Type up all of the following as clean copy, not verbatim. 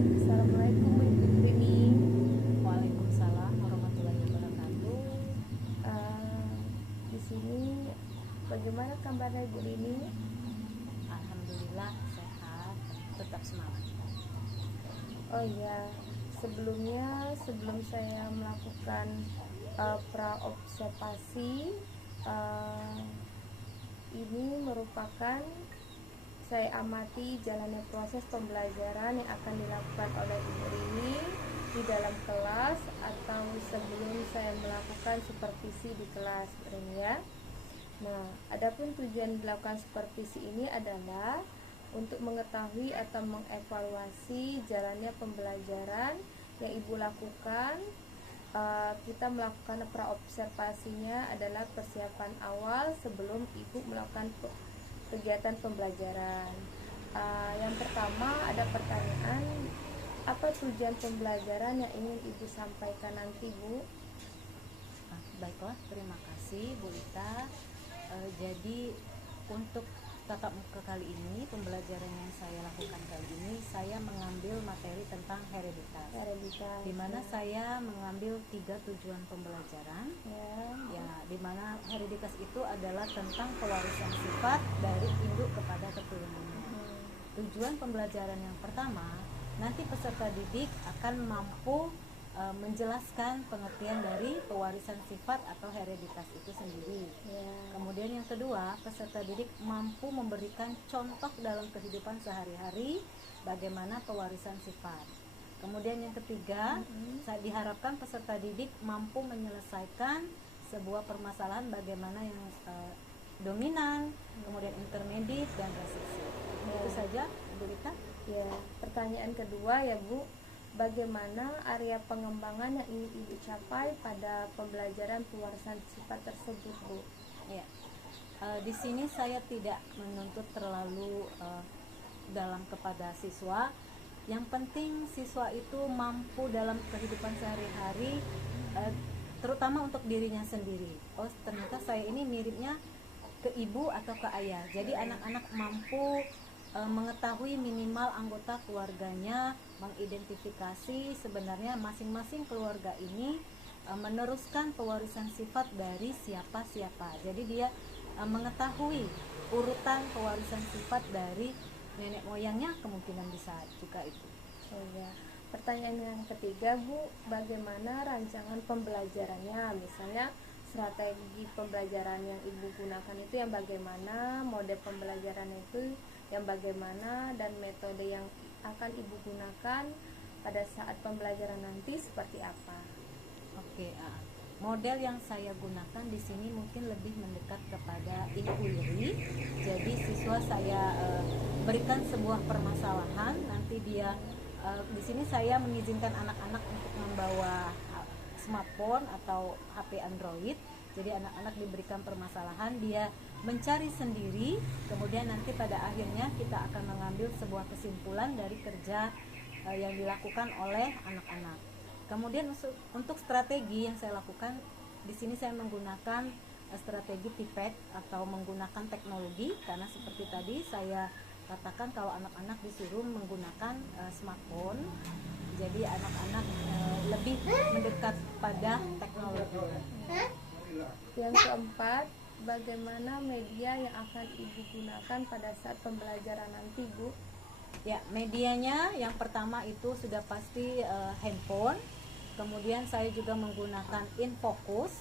Assalamualaikum Ibu Rini. Waalaikumsalam warahmatullahi wabarakatuh. Eh, di sini bagaimana kabarnya Ibu Rini? Alhamdulillah sehat, tetap semangat. Oh iya, sebelum saya melakukan praobservasi, eh, ini merupakan saya amati jalannya proses pembelajaran yang akan dilakukan oleh Ibu Rini di dalam kelas atau sebelum saya melakukan supervisi di kelas, Ibu Rini ya. Nah, adapun tujuan dilakukan supervisi ini adalah untuk mengetahui atau mengevaluasi jalannya pembelajaran yang Ibu lakukan. Kita melakukan praobservasinya adalah persiapan awal sebelum Ibu melakukan kegiatan pembelajaran. Yang pertama ada pertanyaan, apa tujuan pembelajaran yang ingin Ibu sampaikan nanti, Bu? Baiklah, terima kasih Bu Ita. Jadi untuk tatap muka kali ini, pembelajaran yang saya lakukan kali ini, saya mengambil materi tentang hereditas. Di mana saya mengambil 3 tujuan pembelajaran. Ya, di mana hereditas itu adalah tentang pewarisan sifat dari induk kepada keturunannya. Tujuan pembelajaran yang pertama, nanti peserta didik akan mampu menjelaskan pengertian dari pewarisan sifat atau hereditas itu sendiri. Kemudian yang kedua, peserta didik mampu memberikan contoh dalam kehidupan sehari-hari bagaimana pewarisan sifat. Kemudian yang ketiga, diharapkan peserta didik mampu menyelesaikan sebuah permasalahan bagaimana yang dominan, kemudian intermediate dan resisif. Itu saja, Bu Rita. Ya, pertanyaan kedua ya Bu, bagaimana area pengembangan yang ingin Ibu capai pada pembelajaran pewarisan sifat tersebut, Bu? Ya, di sini saya tidak menuntut terlalu dalam kepada siswa. Yang penting siswa itu mampu dalam kehidupan sehari-hari, terutama untuk dirinya sendiri. Oh, ternyata saya ini miripnya ke ibu atau ke ayah. Jadi anak-anak mampu mengetahui minimal anggota keluarganya, mengidentifikasi sebenarnya masing-masing keluarga ini meneruskan pewarisan sifat dari siapa-siapa. Jadi dia mengetahui urutan pewarisan sifat dari nenek moyangnya, kemungkinan bisa juga itu. Oh ya. Pertanyaan yang ketiga, Bu, bagaimana rancangan pembelajarannya? Misalnya strategi pembelajaran yang Ibu gunakan itu yang bagaimana, model pembelajaran itu yang bagaimana, dan metode yang akan Ibu gunakan pada saat pembelajaran nanti seperti apa? Oke, model yang saya gunakan di sini mungkin lebih mendekat kepada inquiry. Jadi siswa saya berikan sebuah permasalahan, nanti dia di sini saya mengizinkan anak-anak untuk membawa smartphone atau HP Android. Jadi anak-anak diberikan permasalahan, dia mencari sendiri, kemudian nanti pada akhirnya kita akan mengambil sebuah kesimpulan dari kerja yang dilakukan oleh anak-anak. Kemudian untuk strategi yang saya lakukan di sini, saya menggunakan strategi pipet atau menggunakan teknologi, karena seperti tadi saya katakan kalau anak-anak disuruh menggunakan smartphone, jadi anak-anak lebih mendekat pada teknologi. Yang keempat, bagaimana media yang akan Ibu gunakan pada saat pembelajaran nanti, Bu? Ya, medianya yang pertama itu sudah pasti handphone. Kemudian saya juga menggunakan InFocus,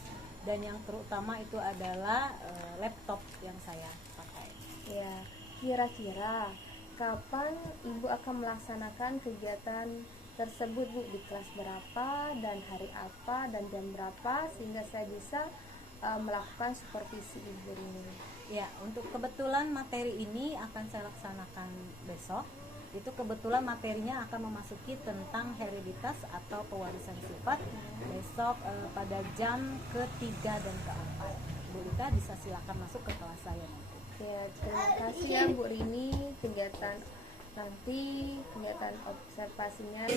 dan yang terutama itu adalah laptop yang saya pakai. Ya, kira-kira kapan Ibu akan melaksanakan kegiatan tersebut, Bu? Di kelas berapa dan hari apa dan jam berapa sehingga saya bisa melakukan supervisi Ibu ini? Ya, untuk kebetulan materi ini akan saya laksanakan besok. Itu kebetulan materinya akan memasuki tentang hereditas atau pewarisan sifat besok pada jam ke-3 dan ke-4. Bu Rita bisa silakan masuk ke kelas saya nanti. Ya, terima kasih ya Bu Rini. Kegiatan observasinya.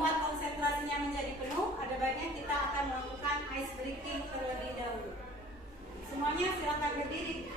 membuat konsentrasinya menjadi penuh, ada baiknya kita akan melakukan ice breaking terlebih dahulu. Semuanya silakan berdiri.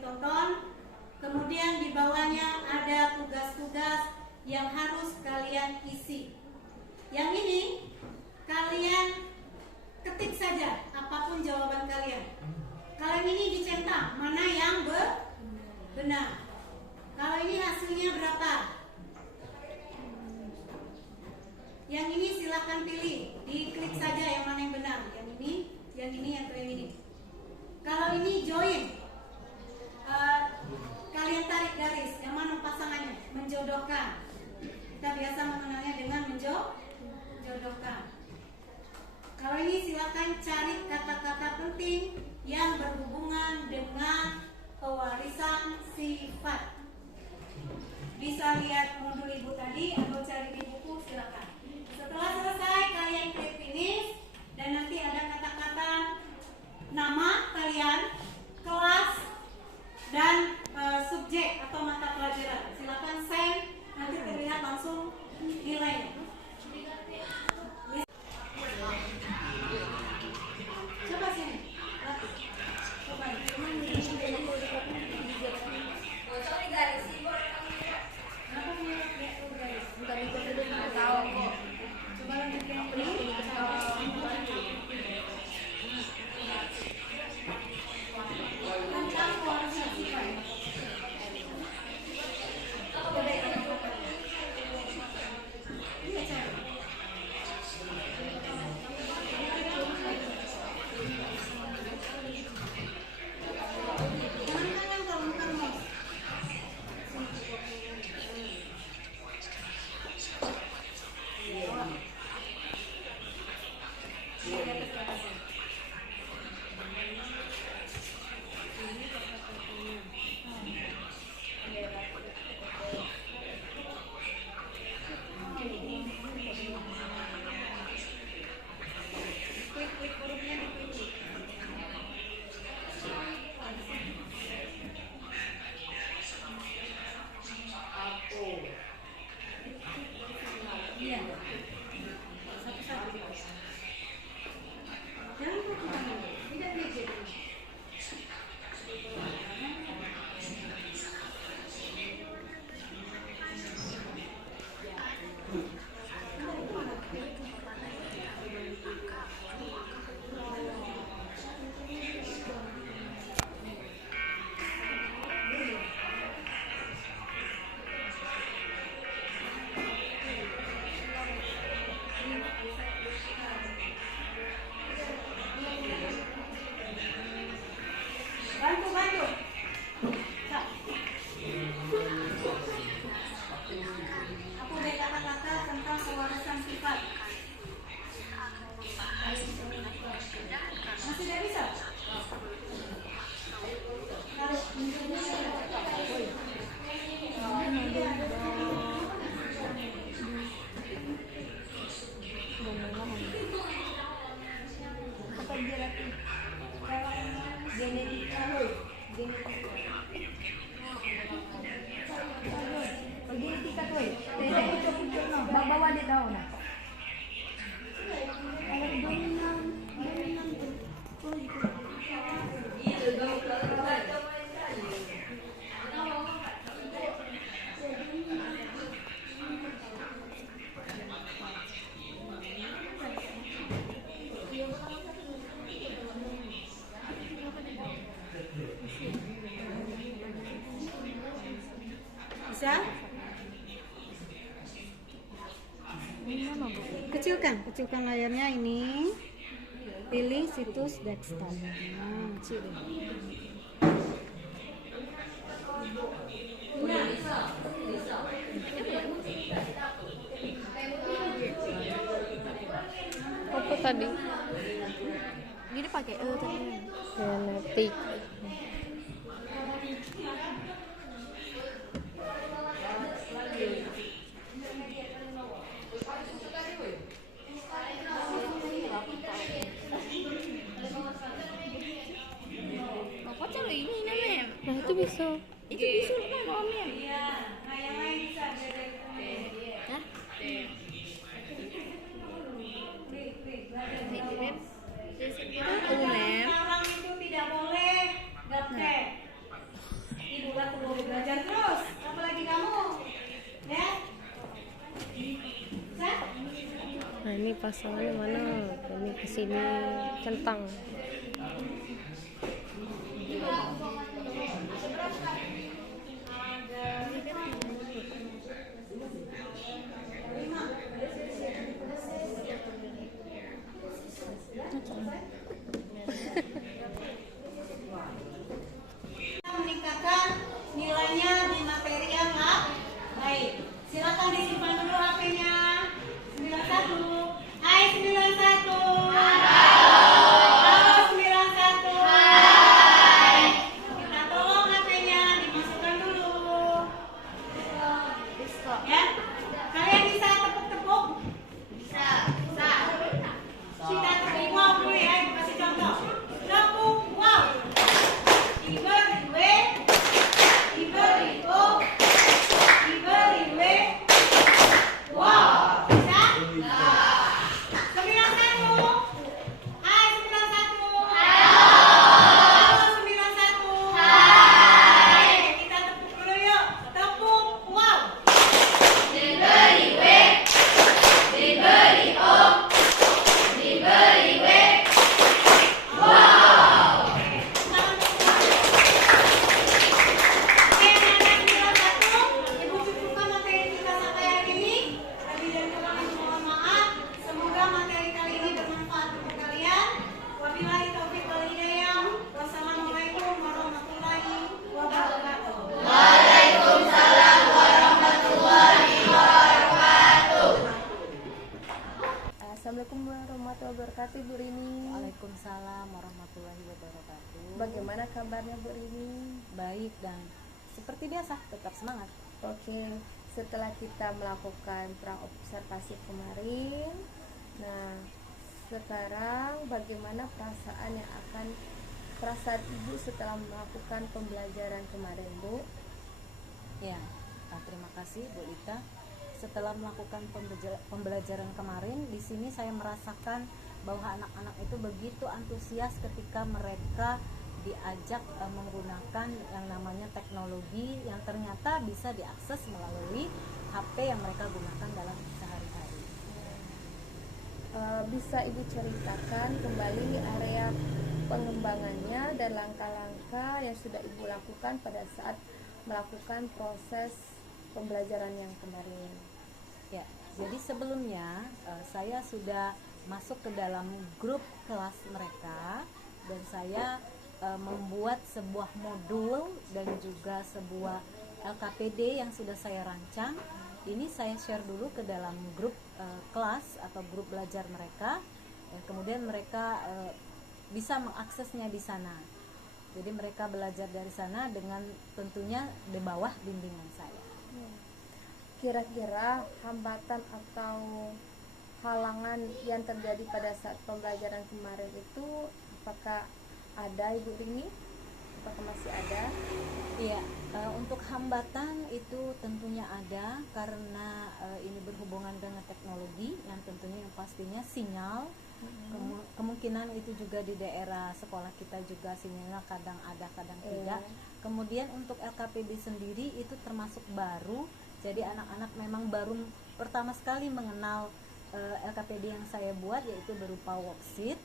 ditonton. Kemudian di bawahnya ada tugas-tugas yang harus kalian isi. Yang ini kalian ketik saja apapun jawaban kalian. Kalian ini dicetak mana yang benar. Kalau ini hasilnya berapa? Yang ini silakan pilih, diklik saja yang mana yang benar. Yang ini, atau yang ini. Kalau ini join, kalian tarik garis, yang mana pasangannya? Menjodohkan. Kita biasa mengenalnya dengan menjodohkan. Kalau ini silakan cari kata-kata penting yang berhubungan dengan pewarisan sifat. Bisa lihat modul ibu tadi atau cari di buku, silakan. Setelah selesai kalian klik finish dan nanti ada kata-kata nama kalian, kelas, dan subjek atau mata pelajaran. Silakan send, nanti terlihat langsung nilainya. Coba sini. Coba. Bantu. Aku ada kata-kata tentang pewarisan sifat. Masih tidak bisa? Kalau bawa di daun nah. bisa? Kecilkan layarnya ini. Pilih situs desktop. Nah, kecil deh. Apa tadi? Ini pakai tadi. Genetik. Bapak cari ini namanya. Nah itu bisa. Itu bisa kan omnya. Iya, nah yang lain bisa beda. Hah? Orang itu tidak boleh gaptek. pasangannya mana, ini kesini centang. Meningkatkan nilainya di materi yang baik. Silakan disimpan dulu HP-nya. 91. Hai 91. Halo 91. Hai. Kita tolong HP-nya dimasukkan dulu. Ya. Kalian bisa tepuk-tepuk? Bisa. Kita tepuk wow dulu ya, Ibu kasih contoh. Tepuk wow. Diberi W, diberi O, diberi W. Wow. Bisa? 91. Hai 91. Halo 91. Hai. Kita tepuk dulu yuk. Tepuk wow. Diberi W, diberi O, diberi W. Wow. Oke, anak-anak 91, Ibu cukupkan materi kita sampai hari ini. Lebih dan kurangnya mohon maaf. Semoga materi kali ini bermanfaat untuk kalian. Wabillahi taufiq wal hidayah. Wassalamualaikum warahmatullahi wabarakatuh. Assalamualaikum warahmatullahi wabarakatuh, Bu Rini. Waalaikumsalam warahmatullahi wabarakatuh. Bagaimana kabarnya, Bu Rini? Baik dan seperti biasa tetap semangat. Oke, setelah kita melakukan praobservasi kemarin, nah sekarang bagaimana perasaan Ibu setelah melakukan pembelajaran kemarin, Bu? Ya, terima kasih Bu Lita. Setelah melakukan pembelajaran kemarin, di sini saya merasakan bahwa anak-anak itu begitu antusias ketika mereka diajak menggunakan yang namanya teknologi yang ternyata bisa diakses melalui HP yang mereka gunakan dalam sehari-hari. Bisa Ibu ceritakan kembali area pengembangannya dan langkah-langkah yang sudah Ibu lakukan pada saat melakukan proses pembelajaran yang kemarin? Ya, jadi sebelumnya saya sudah masuk ke dalam grup kelas mereka dan saya membuat sebuah modul dan juga sebuah LKPD yang sudah saya rancang. Ini saya share dulu ke dalam grup kelas atau grup belajar mereka. Kemudian mereka bisa mengaksesnya di sana. Jadi mereka belajar dari sana dengan tentunya di bawah bimbingan saya. Kira-kira hambatan atau halangan yang terjadi pada saat pembelajaran kemarin itu apakah ada, Ibu Rini? Apakah masih ada? Iya, untuk hambatan itu tentunya ada karena ini berhubungan dengan teknologi yang tentunya yang pastinya sinyal. Kemungkinan itu juga di daerah sekolah kita juga sinyalnya kadang ada kadang tidak. Kemudian untuk LKPD sendiri itu termasuk baru, jadi anak-anak memang baru pertama sekali mengenal LKPD yang saya buat, yaitu berupa worksheet.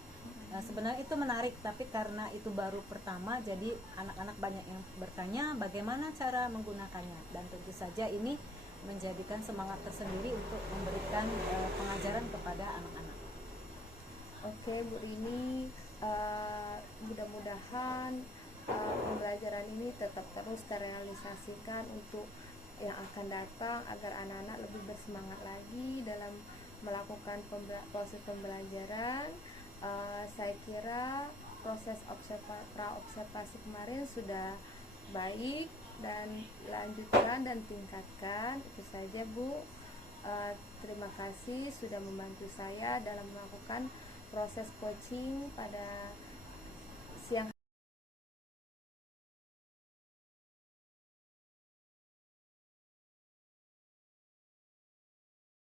Sebenarnya itu menarik, tapi karena itu baru pertama, jadi anak-anak banyak yang bertanya bagaimana cara menggunakannya, dan tentu saja ini menjadikan semangat tersendiri untuk memberikan pengajaran kepada anak-anak. Oke, Bu Rini, mudah-mudahan pembelajaran ini tetap terus terrealisasikan untuk yang akan datang agar anak-anak lebih bersemangat lagi dalam melakukan proses pembelajaran. Saya kira proses praobservasi kemarin sudah baik dan lanjutkan dan tingkatkan. Itu saja, Bu. Terima kasih sudah membantu saya dalam melakukan proses coaching pada